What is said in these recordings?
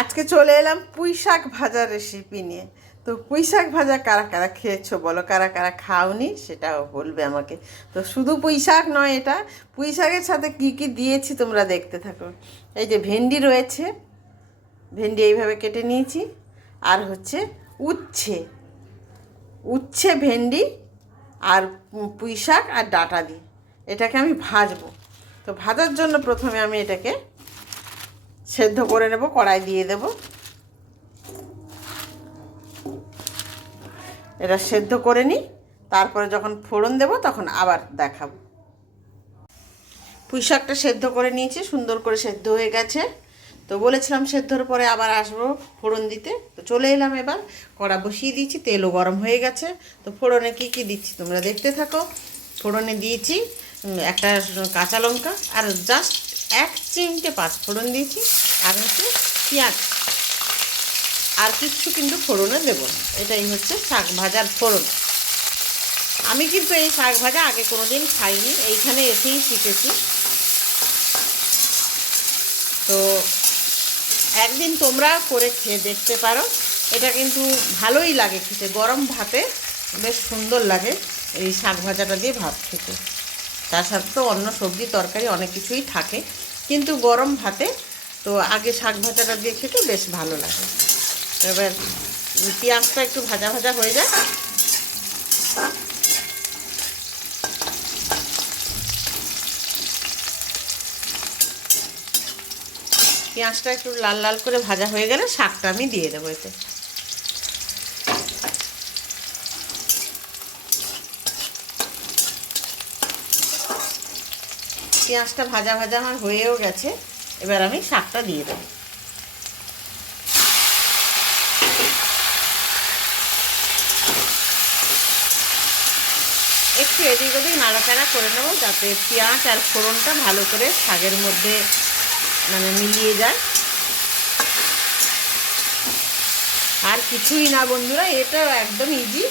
আজকে চলে এলাম পুঁই শাক ভাজার রেসিপি নিয়ে। তো পুঁই শাক ভাজা কারা কারা খেয়েছো বলো, কারা কারা খাওনি সেটাও বলবে আমাকে। তো শুধু পুঁই শাক নয়, এটা পুঁই শাকের সাথে কি কি দিয়েছি তোমরা দেখতে থাকো। এই যে ভেন্ডি রয়েছে, ভেন্ডি এইভাবে কেটে নিয়েছি। আর হচ্ছে উচ্ছে, উচ্ছে ভেন্ডি আর পুঁই শাক আর ডাঁটা দিয়ে এটাকে আমি ভাজবো। তো ভাজার জন্য প্রথমে আমি এটাকে সেদ্ধ করে নেব, কড়াই দিয়ে দেব। এটা সেদ্ধ করে নিই, তারপরে যখন ফোড়ন দেব তখন আবার দেখাবো। পুঁই শাকটা সেদ্ধ করে নিয়েছি, সুন্দর করে সেদ্ধ হয়ে গেছে। তো বলেছিলাম সেদ্ধর পরে আবার আসবো ফোড়ন দিতে। তো চলে এলাম, এবার কড়া বসিয়ে দিয়েছি, তেলও গরম হয়ে গেছে। তো ফোড়নে কি কি দিচ্ছি তোমরা দেখতে থাকো। ফোড়নে দিয়েছি একটা কাঁচা লঙ্কা আর জাস্ট 1 চিমটে পাঁচফোড়ন দিয়েছি, আর হচ্ছে পেঁয়াজ। আর কিচ্ছু কিন্তু ফোড়নে দেবো না। এটাই হচ্ছে শাক ভাজার ফোড়ন। আমি কিন্তু এই শাক ভাজা আগে কোনো দিন খাইনি, এইখানে এসেই শিখেছি। তো একদিন তোমরা করে খেয়ে দেখতে পারো, এটা কিন্তু ভালোই লাগে খেতে। গরম ভাতে বেশ সুন্দর লাগে এই শাক ভাজাটা দিয়ে ভাত খেতে। তার সাথে তো অন্য সবজি তরকারি অনেক কিছুই থাকে, কিন্তু গরম ভাতে তো আগে শাক ভাজাটা দিয়ে খেতে বেশ ভালো লাগে। এবার পেঁয়াজটা একটু ভাজা ভাজা হয়ে যায়, পেঁয়াজটা একটু লাল লাল করে ভাজা হয়ে গেলে শাকটা আমি দিয়ে দেবো এতে। পেঁয়াজটা ভাজা ভাজা আমার হয়েও গেছে, এবার আমি শাকটা দিয়ে দেবো। একটু এদিক ওদিক নাড়াচাড়া করে নেবো, যাতে পেঁয়াজ আর ফোড়নটা ভালো করে শাকের মধ্যে মানে মিলিয়ে যায়। আর কিছুই না বন্ধুরা, এটা একদম ইজি।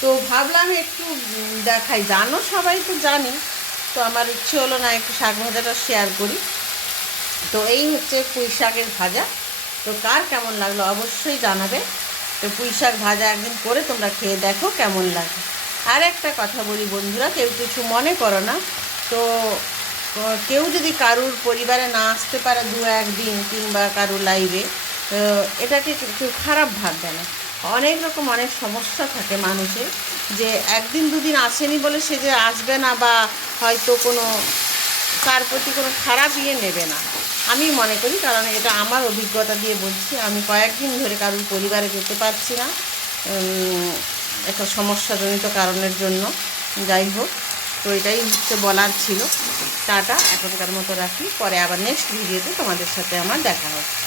তো ভাবলাম একটু দেখাই, জানো সবাই তো জানি, তো আমার ইচ্ছে হলো না একটু শাক ভাজাটা শেয়ার করি। তো এই হচ্ছে পুঁই শাকের ভাজা। তো কার কেমন লাগলো অবশ্যই জানাবে। তো পুঁই শাক ভাজা একদিন করে তোমরা খেয়ে দেখো কেমন লাগে। আর একটা কথা বলি বন্ধুরা, কেউ কিছু মনে করো না। তো কেউ যদি কারুর পরিবারে না আসতে পারে 2-1 দিন, কিংবা কারুর লাইভে, এটাকে কেউ খারাপ ভাববে না। অনেক রকম অনেক সমস্যা থাকে মানুষের, যে 1-2 দিন আসেনি বলে সে যে আসবে না, বা হয়তো কোনো তার প্রতি কোনো খারাপ নেবে না। আমি মনে করি, কারণ এটা আমার অভিজ্ঞতা দিয়ে বলছি। আমি কয়েকদিন ধরে কারোর পরিবারে যেতে পারছি না, একটা সমস্যাজনিত কারণের জন্য। যাই হোক, তো এটাই হচ্ছে বলার ছিল। টাটা, এখনকার মতো রাখি, পরে আবার নেক্সট ভিডিওতে তোমাদের সাথে আমার দেখা হচ্ছে।